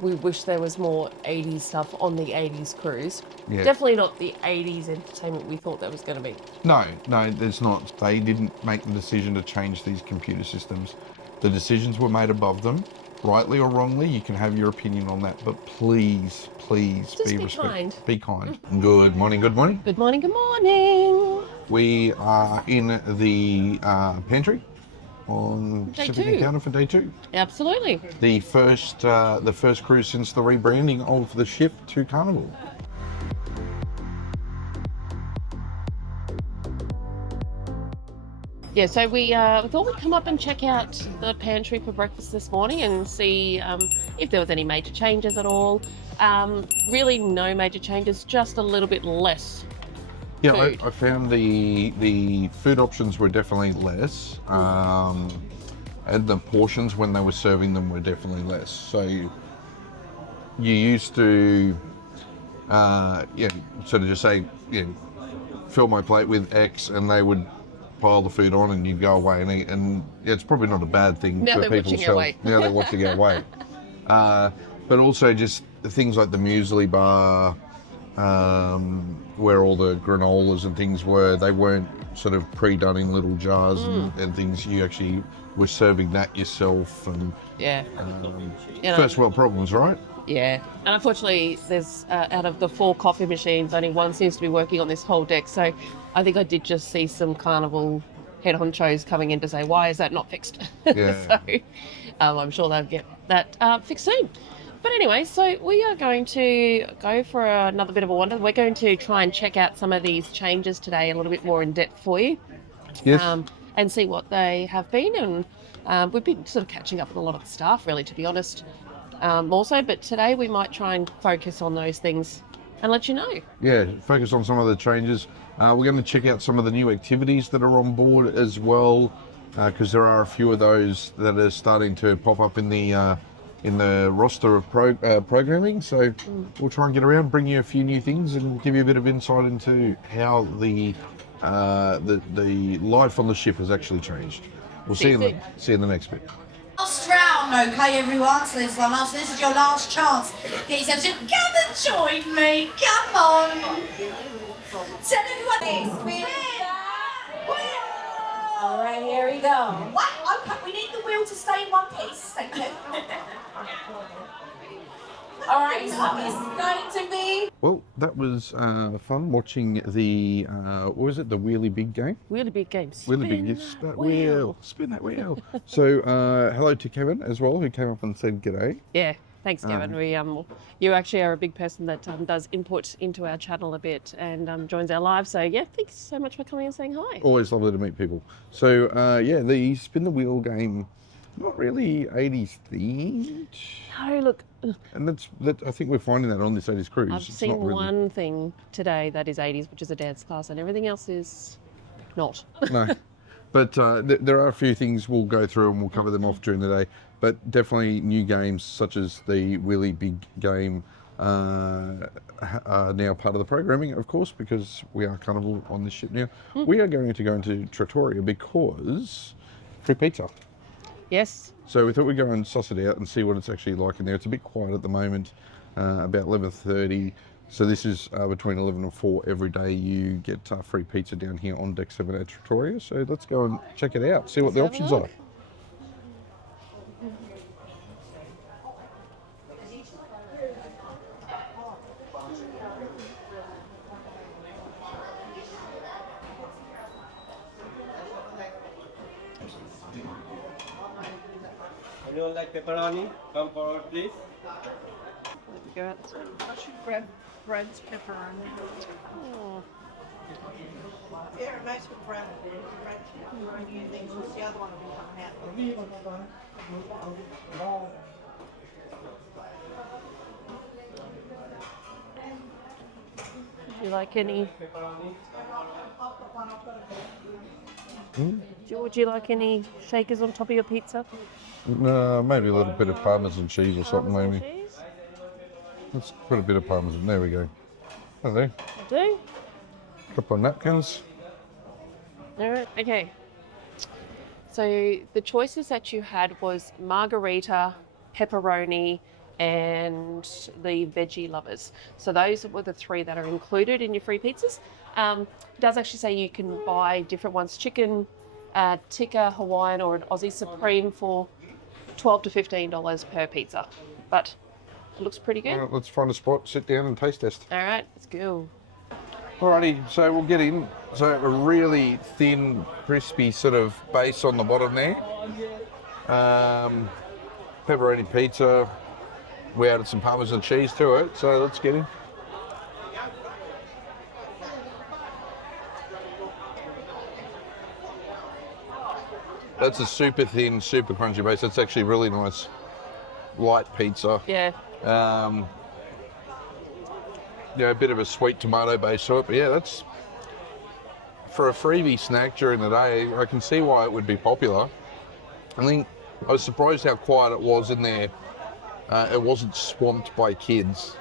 we wish there was more 80s stuff on the 80s cruise. Yeah. Definitely not the 80s entertainment we thought there was going to be. No, there's not. They didn't make the decision to change these computer systems. The decisions were made above them, rightly or wrongly. You can have your opinion on that, but please Just be respectful. kind. Be kind. Good morning. Good morning. Good morning, good morning. We are in the pantry on Day Pacific 2. Encounter for day 2. Absolutely. The first cruise since the rebranding of the ship to Carnival. Yeah, so we thought we'd come up and check out the pantry for breakfast this morning and see if there was any major changes at all. Really no major changes, just a little bit less Yeah, food. I found the food options were definitely less, and the portions when they were serving them were definitely less. So you used to, sort of just say, fill my plate with X, and they would pile the food on, and you'd go away and eat. And it's probably not a bad thing Now for they're people's watching our health. weight. Now they're watching our weight. But also just things like the muesli bar, where all the granolas and things were, they weren't sort of pre-done in little jars and things. You actually were serving that yourself, and Yeah. first world problems, right? Yeah. And unfortunately, there's out of the 4 coffee machines, only one seems to be working on this whole deck. So I think I did just see some Carnival head honchos coming in to say, why is that not fixed? Yeah. So I'm sure they'll get that fixed soon. But anyway, so we are going to go for another bit of a wander. We're going to try and check out some of these changes today a little bit more in depth for you. Yes. And see what they have been. And we've been sort of catching up with a lot of the staff, really, to be honest, also. But today we might try and focus on those things and let you know. Yeah, focus on some of the changes. We're going to check out some of the new activities that are on board as well, because there are a few of those that are starting to pop up in the roster of programming. So we'll try and get around, bring you a few new things, and give you a bit of insight into how the life on the ship has actually changed. We'll see you in the next bit. Last round, okay, everyone. So this is your last chance. Get yourselves in. Come and join me. Come on. Tell everyone this. All right, here we go. What? Okay, we need the wheel to stay in one piece. Thank you. All right, so this is going to be. Well, that was fun watching the what was it? The Wheelie Big game. Really big games. Really big. Yes, that wheel. Spin that wheel. So hello to Kevin as well, who came up and said g'day. Yeah. Thanks, Kevin. You actually are a big person that does input into our channel a bit and joins our live. So yeah, thanks so much for coming and saying hi. Always lovely to meet people. So the spin the wheel game, not really 80s themed. No, look. And that I think we're finding that on this 80s cruise. I've seen one thing today that is 80s, which is a dance class, and everything else is not. No. But there are a few things we'll go through and we'll cover them off during the day. But definitely new games such as the Wheelie Big game are now part of the programming, of course, because we are Carnival on this ship now. We are going to go into Trattoria because free pizza. Yes. So we thought we'd go and suss it out and see what it's actually like in there. It's a bit quiet at the moment, about 11:30. So this is between 11 and 4 every day. You get free pizza down here on Deck 7 at Trattoria. So let's go and check it out, see what the options are. Anyone like pepperoni? Come forward, please. Go I should grab bread's pepperoni. Oh. Yeah, nice with bread. Bread's pepperoni and things. The other one will be coming out. Would you like any? Would you like any shakers on top of your pizza? No, maybe a little bit of Parmesan cheese or something, Parmesan maybe. cheese? Let's put a bit of Parmesan. There we go. Hello. I do. Couple of napkins. All right. Okay. So the choices that you had was margarita, pepperoni, and the veggie lovers. So those were the 3 that are included in your free pizzas. It does actually say you can buy different ones: chicken tikka, Hawaiian, or an Aussie Supreme for $12 to $15 per pizza. But it looks pretty good. All right, let's find a spot, sit down and taste test. All right, let's go. Alrighty, so we'll get in. So a really thin, crispy sort of base on the bottom there. Pepperoni pizza. We added some Parmesan cheese to it, so let's get in. That's a super thin, super crunchy base. That's actually really nice, light pizza. Yeah. A bit of a sweet tomato base to it, but yeah, that's for a freebie snack during the day. I can see why it would be popular. I think I was surprised how quiet it was in there. It wasn't swamped by kids.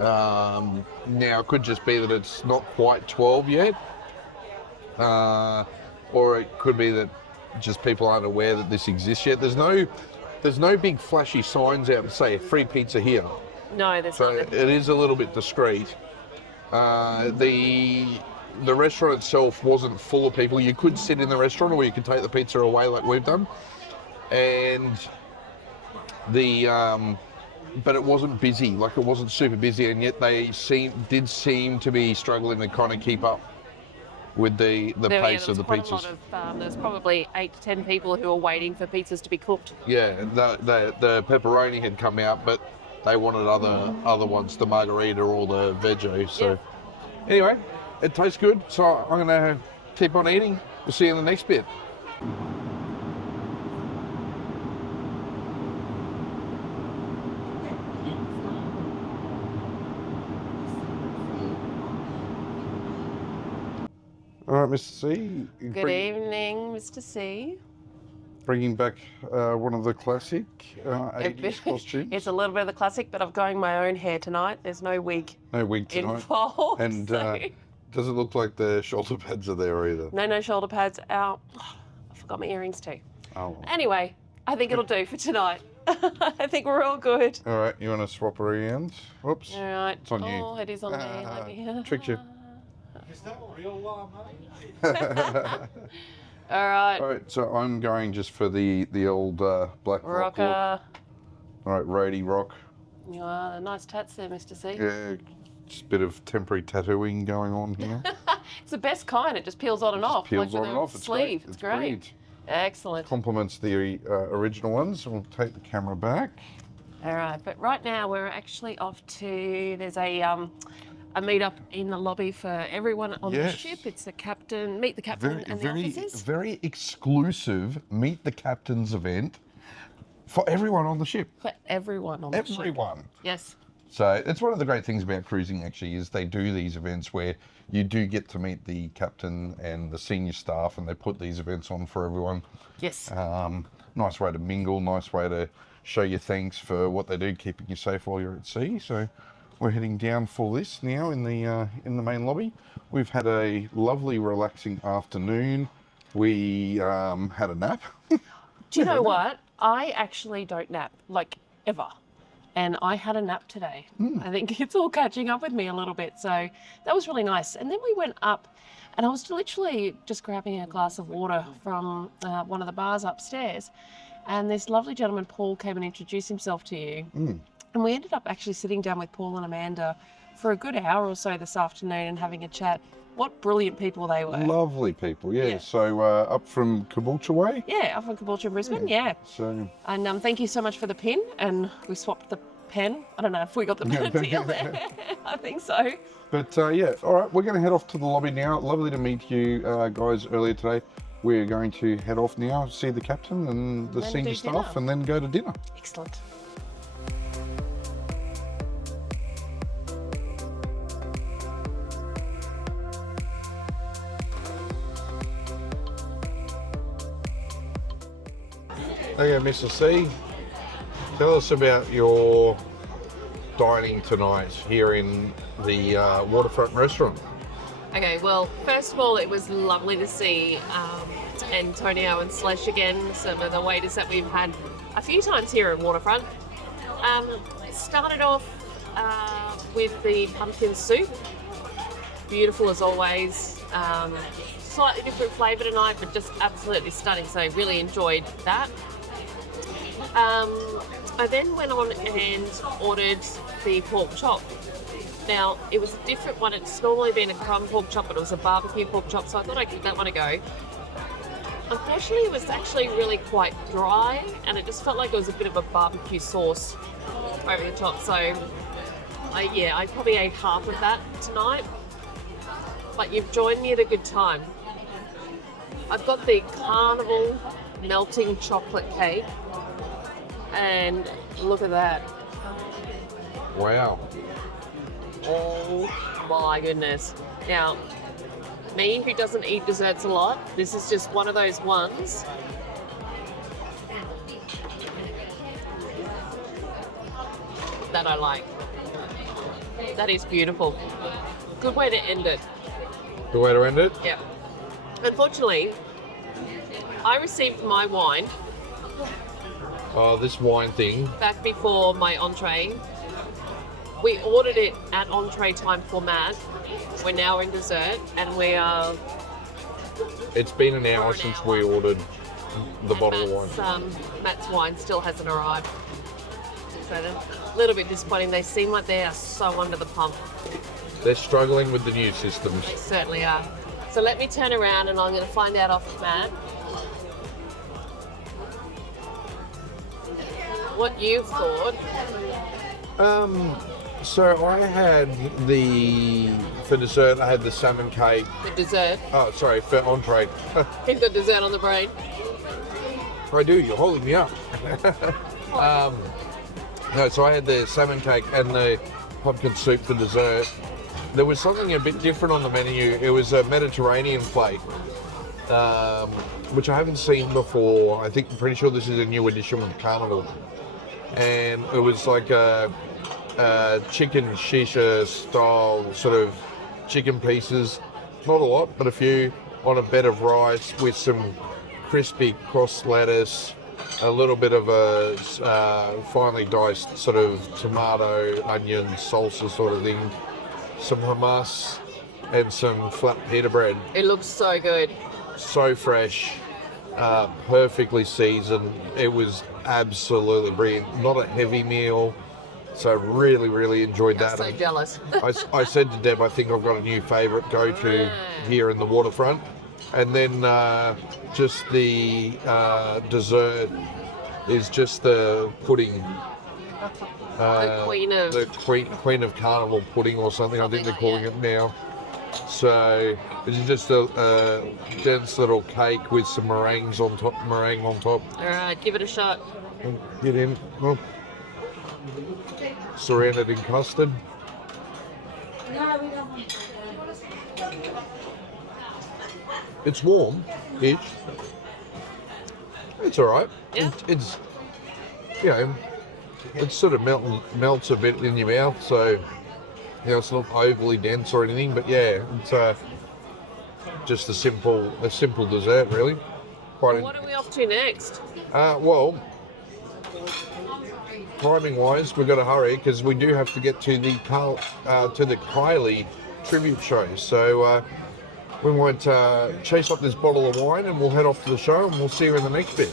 Now it could just be that it's not quite 12 yet, or it could be that just people aren't aware that this exists yet. There's no big flashy signs out that say free pizza here. No, there's So not. it is a little bit discreet. The restaurant itself wasn't full of people. You could sit in the restaurant or you could take the pizza away like we've done. And but it wasn't busy, like it wasn't super busy, and yet they did seem to be struggling to kind of keep up with the pace of the pizzas. There's probably 8 to 10 people who are waiting for pizzas to be cooked. Yeah, the pepperoni had come out, but they wanted other ones, the margarita or the veggie. So anyway, it tastes good, so I'm gonna keep on eating. We'll see you in the next bit. All right, Mr. C. Good evening, Mr. C. Bringing back one of the classic 80s costumes. It's a little bit of the classic, but I'm going my own hair tonight. There's no wig No wig tonight. involved. And so- doesn't look like the shoulder pads are there either. No shoulder pads out. I forgot my earrings too. Oh. Anyway, I think it'll do for tonight. I think we're all good. All right, you want to swap around? Whoops. All right. It's on you. Oh, it is on me. Let me... Tricked you. Is that real one, mate? All right. All right, so I'm going just for the old black rock look. Rocker. All right, roadie rock. Yeah, nice tats there, Mr. C. Yeah, just a bit of temporary tattooing going on here. It's the best kind. It just peels on and off. Peels like on with and a off. It's sleeve. great. It's great. Excellent. Complements the original ones. We'll take the camera back. All right, but right now we're actually off to, there's a meet-up in the lobby for everyone on the ship. It's the captain, meet the captain and the officers. Very exclusive Meet the Captains event for everyone on the ship. For everyone on the ship. Everyone. Yes. So it's one of the great things about cruising actually is they do these events where you do get to meet the captain and the senior staff, and they put these events on for everyone. Yes. Nice way to mingle, nice way to show your thanks for what they do, keeping you safe while you're at sea. So we're heading down for this now in the main lobby. We've had a lovely, relaxing afternoon. We had a nap. Do you know what? I actually don't nap, like, ever. And I had a nap today. I think it's all catching up with me a little bit. So that was really nice. And then we went up, and I was literally just grabbing a glass of water from one of the bars upstairs. And this lovely gentleman, Paul, came and introduced himself to you. And we ended up actually sitting down with Paul and Amanda for a good hour or so this afternoon and having a chat. What brilliant people they were. Lovely people, yeah. So up from Caboolture way? Yeah, up from Caboolture, Brisbane, yeah. So And thank you so much for the pin. And we swapped the pen. I don't know if we got the deal there. I think so. But yeah, all right, we're going to head off to the lobby now. Lovely to meet you guys earlier today. We're going to head off now, see the captain and the senior staff, dinner. and then go to dinner. Excellent. Okay, Mr. C, tell us about your dining tonight here in the waterfront restaurant. Okay, well, first of all, it was lovely to see Antonio and Slash again, some of the waiters that we've had a few times here at Waterfront. started off with the pumpkin soup. Beautiful as always. Slightly different flavour tonight, but just absolutely stunning. So I really enjoyed that. I then went on and ordered the pork chop. Now, it was a different one. It's normally been a crumb pork chop, but it was a barbecue pork chop, so I thought I'd give that one a go. Unfortunately, it was actually really quite dry, and it just felt like it was a bit of a barbecue sauce over the top. So, I probably ate half of that tonight. But you've joined me at a good time. I've got the Carnival melting chocolate cake, and look at that. Wow. Oh my goodness. Now, me who doesn't eat desserts a lot, this is just one of those ones. That I like. That is beautiful. Good way to end it. The way to end it? Yeah. Unfortunately, I received my wine Oh, this wine thing. back before my entree. We ordered it at entree time for Matt. We're now in dessert, and we are. It's been an hour For an since hour. we ordered the bottle of wine. Matt's wine still hasn't arrived. So a little bit disappointing. They seem like they are so under the pump. They're struggling with the new systems. They certainly are. So let me turn around and I'm going to find out off Matt what you've thought. So I had for dessert, I had the salmon cake. The dessert. Oh, sorry, for entree. You've got dessert on the brain. I do, you're holding me up. No, so I had the salmon cake and the pumpkin soup for dessert. There was something a bit different on the menu. It was a Mediterranean plate, which I haven't seen before. I'm pretty sure this is a new addition with Carnival. And it was like a chicken shisha style sort of chicken pieces. Not a lot, but a few, on a bed of rice with some crispy cross lettuce, a little bit of a finely diced sort of tomato, onion, salsa sort of thing, some hummus, and some flat pita bread. It looks so good. So fresh, perfectly seasoned. It was absolutely brilliant. Not a heavy meal, so really, really enjoyed I'm that. so jealous. I said to Deb, I think I've got a new favourite go-to here in the waterfront. And then just the dessert is just the pudding. The Queen of Carnival pudding or something. I think they're Something calling like it now. So it's just a dense little cake with some meringue on top. All right, give it a shot. Get in. Oh. Surrounded in custard. It's warm-ish. It's all right. Yeah. It's it sort of melts a bit in your mouth, so it's not overly dense or anything. But yeah, it's just a simple dessert, really. What are we off to next? Well, timing-wise, we've got to hurry because we do have to get to the Kylie tribute show. So we might chase up this bottle of wine and we'll head off to the show, and we'll see you in the next bit.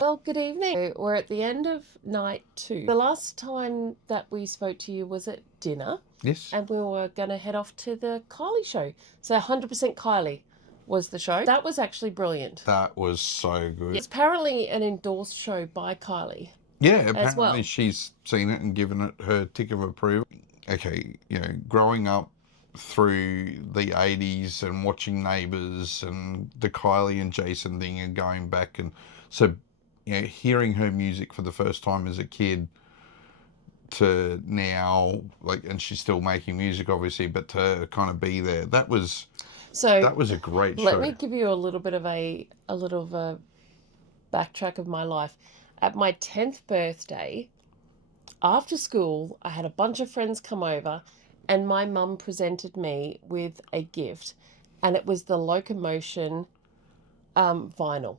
Well, good evening. We're at the end of night 2. The last time that we spoke to you was at dinner. Yes. And we were going to head off to the Kylie show. So 100% Kylie was the show. That was actually brilliant. That was so good. It's apparently an endorsed show by Kylie. Yeah, apparently well. she's seen it and given it her tick of approval. Okay, growing up through the 80's and watching Neighbours and the Kylie and Jason thing and going back, and so hearing her music for the first time as a kid to now, and she's still making music obviously, but to kind of be there, that was a great show. Let me give you a little of a backtrack of my life. At my 10th birthday, after school, I had a bunch of friends come over and my mum presented me with a gift, and it was the Locomotion vinyl.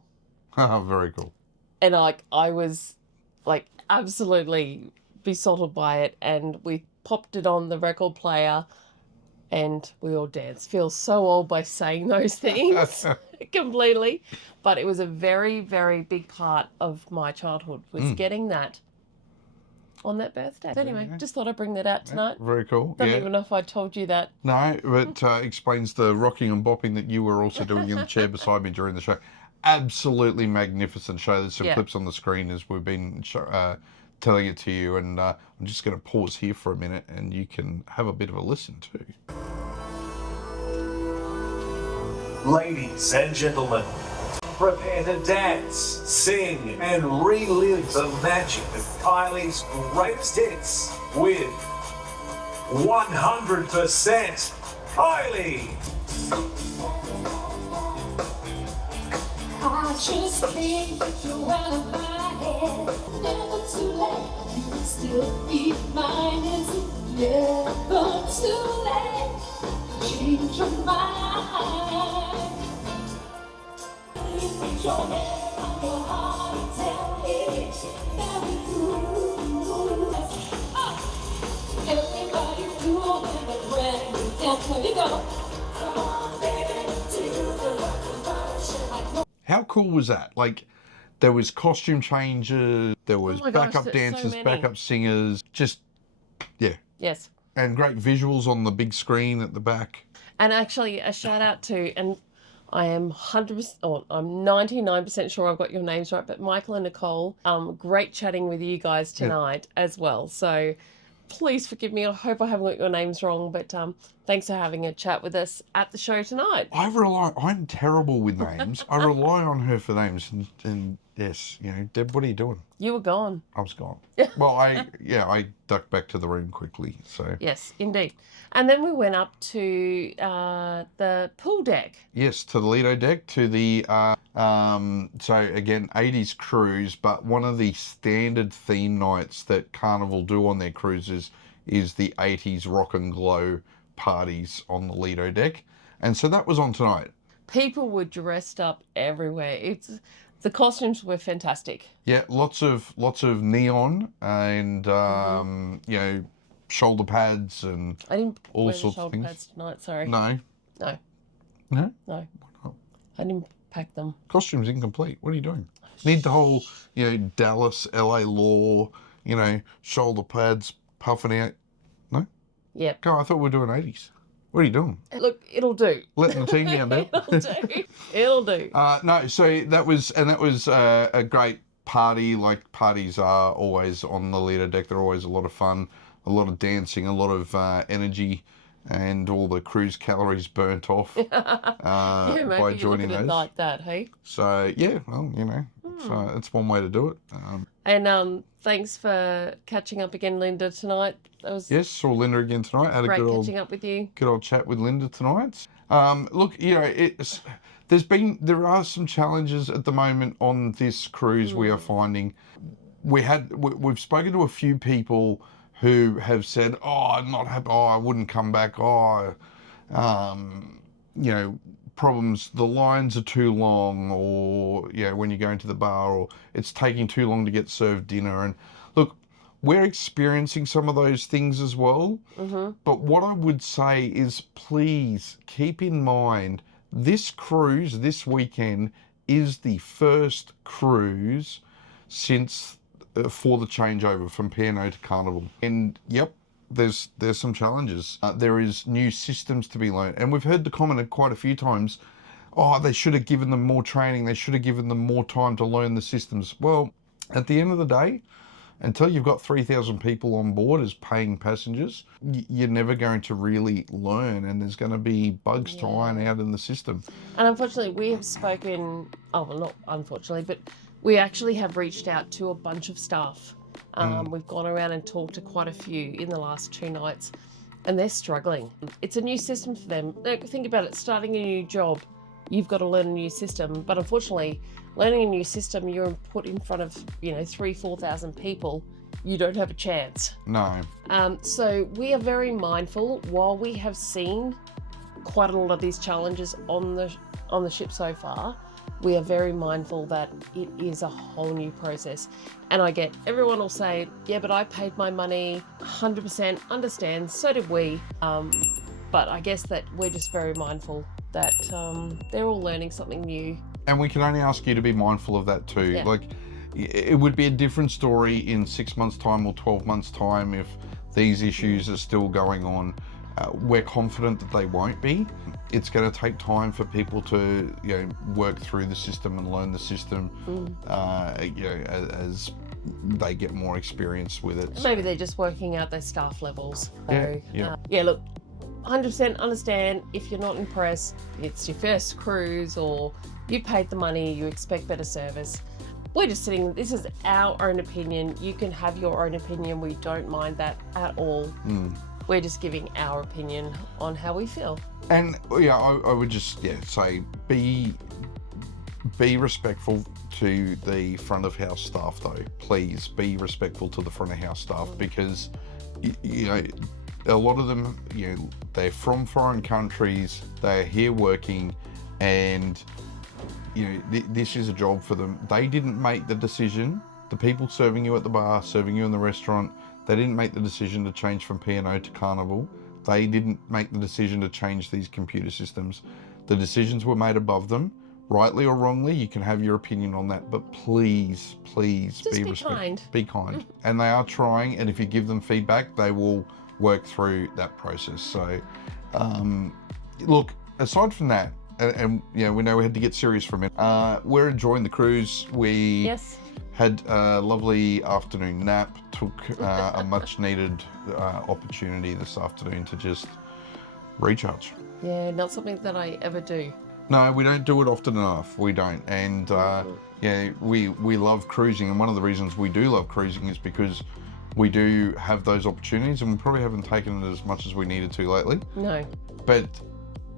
Oh, very cool. And I was absolutely besotted by it, and we popped it on the record player and we all danced. Feel so old by saying those things completely, but it was a very, very big part of my childhood, was getting that on that birthday. So anyway, just thought I'd bring that out tonight. Very cool. Don't even know if I told you that. No, but explains the rocking and bopping that you were also doing in the chair beside me during the show. Absolutely magnificent show. There's some clips on the screen as we've been telling it to you, and I'm just going to pause here for a minute and you can have a bit of a listen too. Ladies and gentlemen, prepare to dance, sing, and relive the magic of Kylie's greatest hits with 100% Kylie. I just can't get you out of my head. Never too late, you can still be mine. Is it never too late? Change your mind. You put your head on your heart and tell me that we through. Everybody doing the brand new dance. Where you go? Come on, baby, do the rock and roll shit. How cool was that? Like, there was costume changes, there was backup dancers, backup singers, just, yeah. Yes. And great visuals on the big screen at the back. And actually, a shout out to, and I am 100%, or I'm 99% sure I've got your names right, but Michael and Nicole, great chatting with you guys tonight as well. So please forgive me. I hope I haven't got your names wrong, but thanks for having a chat with us at the show tonight. I'm terrible with names. I rely on her for names, and yes, you know, Deb, what are you doing? You were gone. I was gone. Well, I ducked back to the room quickly, so. Yes, indeed. And then we went up to the pool deck. Yes, to the Lido deck, to the, so again, 80's cruise, but one of the standard theme nights that Carnival do on their cruises is the 80's rock and glow parties on the Lido deck. And so that was on tonight. People were dressed up everywhere. The costumes were fantastic. Yeah, lots of neon and you know, shoulder pads and I didn't all wear sorts the of shoulder things. pads tonight, sorry. No. No. No? No. Why not? I didn't pack them. Costume's incomplete. What are you doing? Need the whole, you know, Dallas, LA law, you know, shoulder pads puffing out. No? Yep. Go, I thought we were doing 80's. What are you doing? Look, it'll do. Letting the team down there? It'll do. It'll do. No, so that was a great party. Like, parties are always on the Lido deck. They're always a lot of fun, a lot of dancing, a lot of energy, and all the cruise calories burnt off Yeah, maybe by joining you look at those. it like that, hey? So, yeah, well, you know, it's one way to do it. And thanks for catching up again, Linda, tonight. That was Yes, saw Linda again tonight. Had a great good catching up with you. old chat with Linda tonight. Look, you know, there are some challenges at the moment on this cruise. We are finding we've spoken to a few people who have said, "Oh, I'm not happy. Oh, I wouldn't come back. Oh, you know, problems. The lines are too long, or you know, when you go into the bar, or it's taking too long to get served dinner." And look, we're experiencing some of those things as well. But what I would say is, please keep in mind, this cruise this weekend is the first cruise since for the changeover from P&O to Carnival. And yep, there's some challenges. There is new systems to be learned. And we've heard the comment quite a few times, oh, they should have given them more training. They should have given them more time to learn the systems. Well, at the end of the day, until you've got 3,000 people on board as paying passengers, you're never going to really learn, and there's going to be bugs to iron out in the system. And unfortunately, we have spoken, oh, well, not unfortunately, but we actually have reached out to a bunch of staff. We've gone around and talked to quite a few in the last 2 nights, and they're struggling. It's a new system for them. Think about it, starting a new job, you've got to learn a new system. But unfortunately, learning a new system, you're put in front of, 3,000-4,000 people, you don't have a chance. No. So we are very mindful. While we have seen quite a lot of these challenges on the ship so far, we are very mindful that it is a whole new process. And I get everyone will say, yeah, but I paid my money, 100% understand, so did we. But I guess that we're just very mindful that they're all learning something new. And we can only ask you to be mindful of that too. Yeah. Like, it would be a different story in 6 months' time or 12 months' time if these issues are still going on. We're confident that they won't be. It's going to take time for people to, work through the system and learn the system, as they get more experience with it. Maybe they're just working out their staff levels. So, Yeah. Look, 100% understand if you're not impressed, it's your first cruise or you paid the money, you expect better service. We're just sitting, this is our own opinion. You can have your own opinion. We don't mind that at all. We're just giving our opinion on how we feel. And I would just say be respectful to the front of house staff though. Please be respectful to the front of house staff, because a lot of them, they're from foreign countries, they're here working, and this is a job for them. They didn't make the decision. The people serving you at the bar, serving you in the restaurant, they didn't make the decision to change from P&O to Carnival. They didn't make the decision to change these computer systems. The decisions were made above them. Rightly or wrongly, you can have your opinion on that, but please Just be be respectful. kind. Be kind. And they are trying, and if you give them feedback, they will work through that process. So, look, aside from that, and we know we had to get serious for a minute. We're enjoying the cruise. We had a lovely afternoon nap, took a much needed opportunity this afternoon to just recharge. Yeah, not something that I ever do. No, we don't do it often enough. We don't. And we love cruising. And one of the reasons we do love cruising is because we do have those opportunities, and we probably haven't taken it as much as we needed to lately. No. But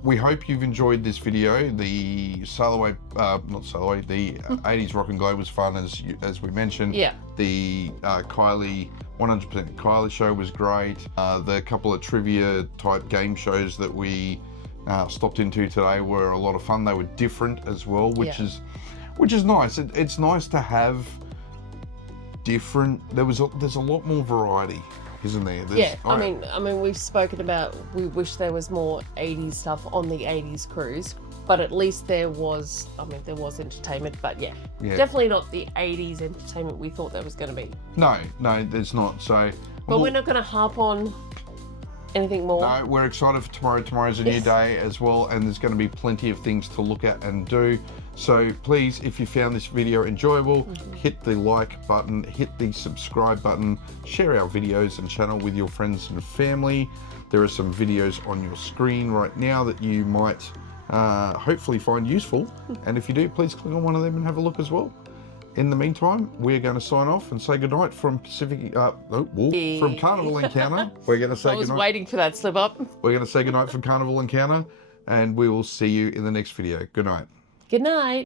we hope you've enjoyed this video. The Sail Away, not Sail Away, the 80s Rock and Glow was fun, as we mentioned. Yeah. The Kylie, 100% Kylie show was great. The couple of trivia type game shows that we stopped into today were a lot of fun. They were different as well, which is nice. It's nice to have different. There's a lot more variety, isn't there? I mean, we've spoken about, we wish there was more 80s stuff on the 80s cruise, but at least there was entertainment, but definitely not the 80s entertainment we thought there was going to be. No, there's not. So, but we're not going to harp on anything more. No, we're excited for tomorrow. Tomorrow's a new day as well, and there's going to be plenty of things to look at and do. So please, if you found this video enjoyable, hit the like button, hit the subscribe button, share our videos and channel with your friends and family. There are some videos on your screen right now that you might hopefully find useful. And if you do, please click on one of them and have a look as well. In the meantime, we're going to sign off and say goodnight from from Carnival Encounter. We're going to say goodnight. I was waiting for that slip up. We're going to say goodnight from Carnival Encounter, and we will see you in the next video. Good night. Good night.